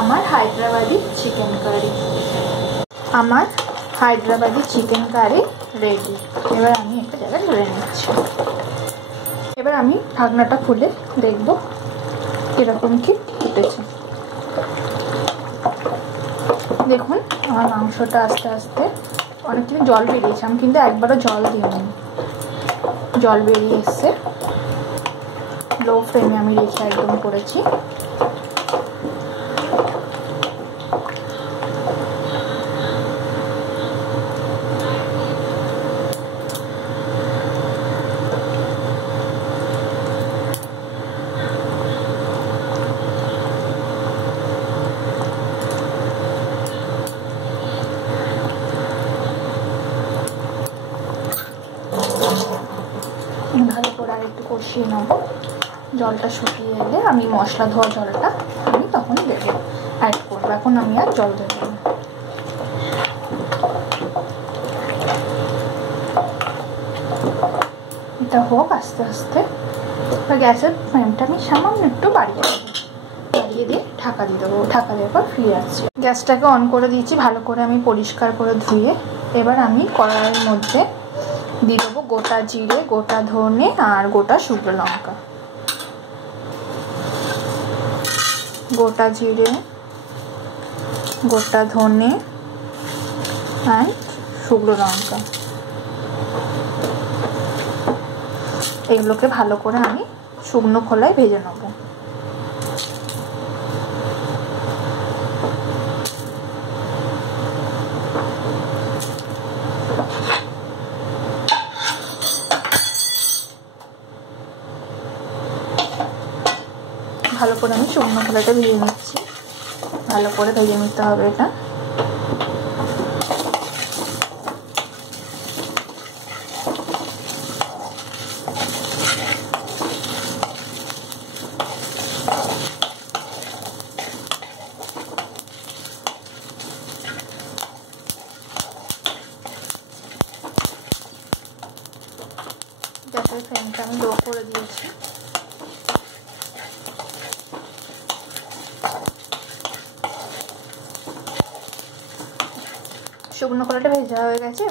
আমার Hyderabadi chicken curry. আমার Hyderabadi chicken curry ready. এবার আমি একটা জায়গায় ধরে নিচ্ছি। এবার আমি ঢাকনাটা খুলে দেখব এরকম কি ফুটেছে। দেখুন আমার মাংসটা আস্তে আস্তে অনেকদিন জল বেরিয়েছে, আমি কিন্তু একবারও জল দিইনি, জল বেরিয়ে এসছে। লো ফ্লেমে আমি রেখে একদম করেছি। ভালো করে আর একটু কষিয়ে নেবো। জলটা শুকিয়ে এলে আমি মশলা ধোয়া জলটা আমি তখন দেবো, অ্যাড করবো। এখন আমি আর জল দেবো না। এটা হোক আস্তে আস্তে। গ্যাসের ফ্লেমটা আমি সামান্য একটু বাড়িয়ে দিয়ে ঢাকা দিয়ে দেবো। ঢাকা দেওয়ার পর ফিরে আসছি। গ্যাসটাকে অন করে দিয়েছি, ভালো করে আমি পরিষ্কার করে ধুয়ে। এবার আমি কড়াইয়ের মধ্যে দিয়ে দেবো গোটা জিরে, গোটা ধনে আর গোটা শুকনো লঙ্কা। গোটা জিরে, গোটা ধনে আর শুকনো লঙ্কা, এগুলোকে ভালো করে আমি শুকনো খোলায় ভেজে নেব। ভালো করে আমি শুকনো খোলাটা ভেজে নিচ্ছি। ভালো করে ভেজে নিতে হবে এটা। গ্যাসের ফ্লেমটা আমি লো করে দিয়েছি। শুকনো খোলাটা ভেজা হয়ে গেছে।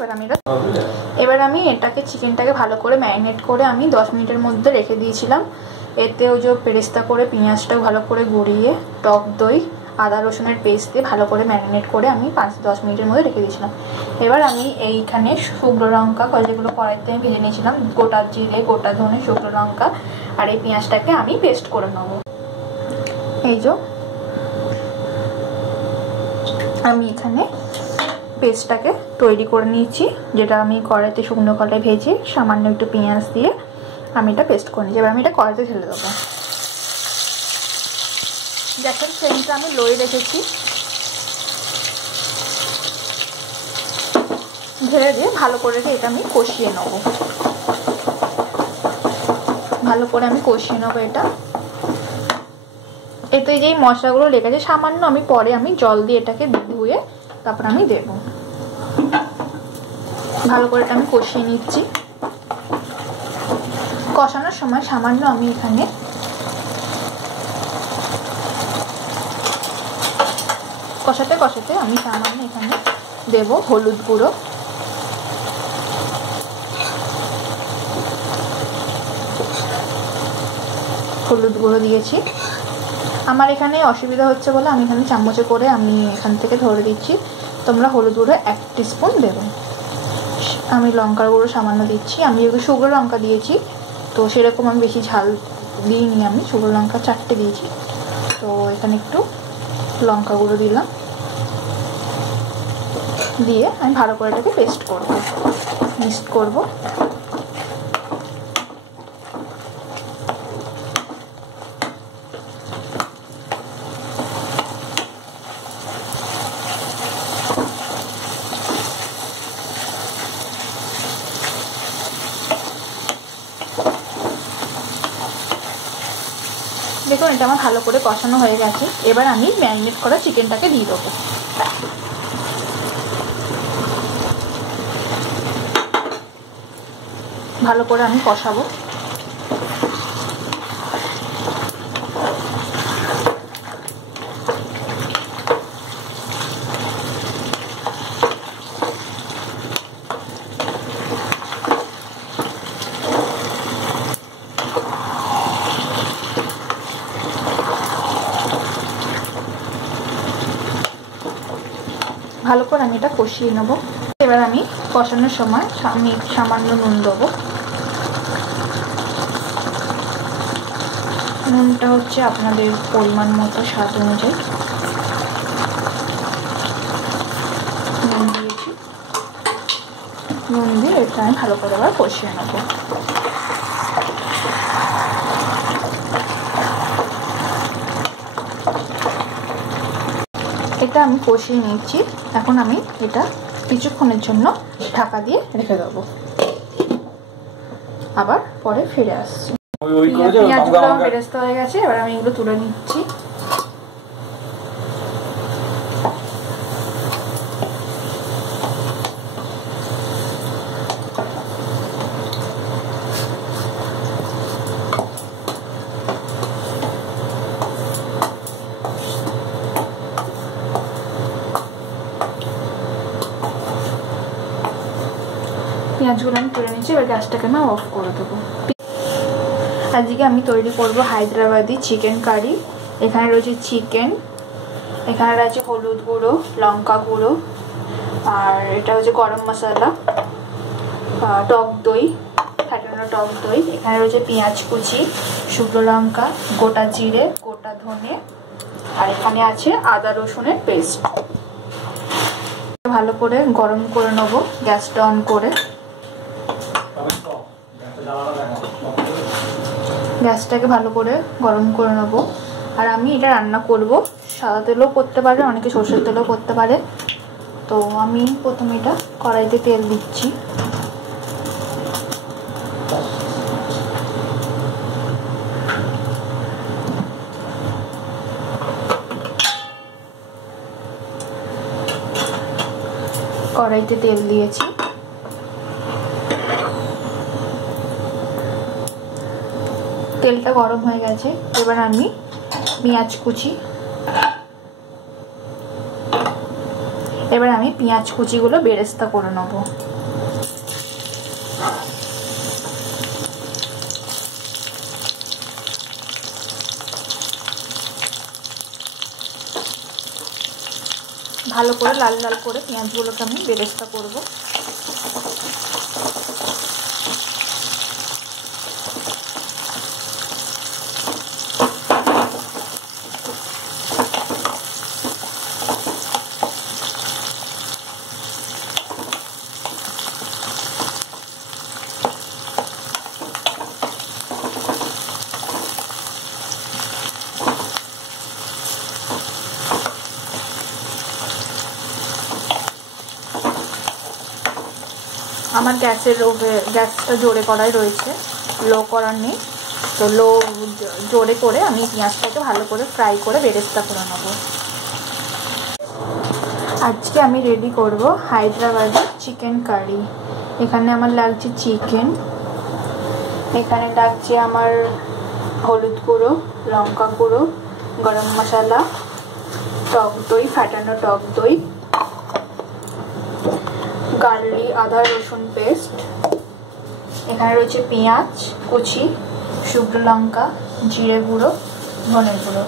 এবার আমি এটাকে চিকেনটাকে ভালো করে ম্যারিনেট করে আমি 10 মিনিটের মধ্যে রেখে দিয়েছিলাম। এতেও যে পেরেস্তা করে পেঁয়াজটাও ভালো করে গড়িয়ে টক দই আদা রসুনের পেস্ট দিয়ে ভালো করে ম্যারিনেট করে আমি 5-10 মিনিটের মধ্যে রেখে দিয়েছিলাম। এবার আমি এইখানে শুকনো লঙ্কা যেগুলো কড়াইতে আমি ভেজে নিয়েছিলাম, গোটা জিরে, গোটা ধনে, শুকনো লঙ্কা আর এই পেঁয়াজটাকে আমি পেস্ট করে নেব। এই যে আমি এখানে পেস্টটাকে তৈরি করে নিয়েছি, যেটা আমি কড়াইতে শুকনো কড়াই ভেজে সামান্য একটু পেঁয়াজ দিয়ে আমি এটা পেস্ট করে নিয়েছি। এবার আমি এটা কড়াইতে ঢেলে দেবো। গ্যাসের ফ্লেমটা আমি লোয়ে রেখেছি। ঢেলে দিয়ে ভালো করে এটা আমি কষিয়ে নেব। ভালো করে আমি কষিয়ে নেবো এটা। এতে যেই মশলাগুলো লেগেছে সামান্য আমি পরে আমি জল দিয়ে এটাকে ধুয়ে তারপর আমি দেবো। ভালো করে এটা আমি কষিয়ে নিচ্ছি। কষানোর সময় সামান্য আমি এখানে কষাতে কষাতে আমি সামান্য এখানে দেব হলুদ গুঁড়ো, হলুদ গুঁড়ো দিয়েছি। আমার এখানে অসুবিধা হচ্ছে বলে আমি এখানে চামচে করে আমি এখান থেকে ধরে দিচ্ছি। তোমরা হলুদ গুঁড়ো 1 টিস্পুন দেবে। আমি লঙ্কার গুঁড়ো সামান্য দিচ্ছি। আমি যেহেতু শুকনো লঙ্কা দিয়েছি তো সেরকম আমি বেশি ঝাল দিইনি, আমি শুকনো লঙ্কা 4টে দিয়েছি। তো এখানে একটু লঙ্কা গুঁড়ো দিলাম, দিয়ে আমি ভালো করে এটাকে পেস্ট করবো, মিক্সড করবো। দেখুন এটা আমার ভালো করে কষানো হয়ে গেছে। এবার আমি ম্যারিনেট করা চিকেনটাকে দিয়ে দেবো। ভালো করে আমি কষাবো। ভালো করে আমি এটা কষিয়ে নেব। এবার আমি কষানোর সময় আমি সামান্য নুন দেবো। নুনটা হচ্ছে আপনাদের পরিমাণ মতো, স্বাদ অনুযায়ী নুন দিয়েছি। নুন দিয়ে এটা আমি ভালো করে আবার কষিয়ে নেব। এটা আমি কষিয়ে নিচ্ছি। এখন আমি এটা কিছুক্ষণের জন্য ঢাকা দিয়ে রেখে দেবো, আবার পরে ফিরে আসছি। পেঁয়াজগুলো আমার বেরেস্তা হয়ে গেছে, এবার আমি এগুলো তুলে নিচ্ছি। পেঁয়াজগুলো আমি তুলে নিচ্ছি, এবার গ্যাসটাকে আমি অফ করে দেবো। আজকে আমি তৈরি করব হায়দ্রাবাদি চিকেন কারি। এখানে রয়েছে চিকেন, এখানে রয়েছে হলুদ গুঁড়ো, লঙ্কা গুঁড়ো, আর এটা হচ্ছে গরম মশলা, টক দই, ফাটানো টক দই। এখানে রয়েছে পেঁয়াজ কুচি, শুকনো লঙ্কা, গোটা জিরে, গোটা ধনে, আর এখানে আছে আদা রসুনের পেস্ট। ভালো করে গরম করে নেব গ্যাসটা অন করে। গ্যাসটাকে ভালো করে গরম করে নেব। আর আমি এটা রান্না করব সাদা তেলও করতে পারে, অনেকে সরষের তেলও করতে পারে। তো আমি প্রথমে এটা কড়াইতে তেল দিচ্ছি। কড়াইতে তেল দিয়েছি। তেলটা গরম হয়ে গেছে, এবার আমি পেঁয়াজ কুচিগুলো বেরেস্তা করে নেব। ভালো করে লাল লাল করে পেঁয়াজগুলোকে আমি বেরেস্তা করব। আমার গ্যাসটা জোরে করাই রয়েছে, লো করার নেই। তো জোরে করে আমি পেঁয়াজটাকে ভালো করে ফ্রাই করে বেরেস্তা করে নেব। আজকে আমি রেডি করব হায়দ্রাবাদি চিকেন কারি। এখানে আমার লাগছে চিকেন, এখানে লাগছে আমার হলুদ গুঁড়ো, লঙ্কা গুঁড়ো, গরম মশলা, টক দই, ফাটানো টক দই, গার্লিক আদা রসুন পেস্ট, এখানে রয়েছে পেঁয়াজ কুচি, শুকনো লঙ্কা, জিরে গুঁড়ো, ধনে গুঁড়ো।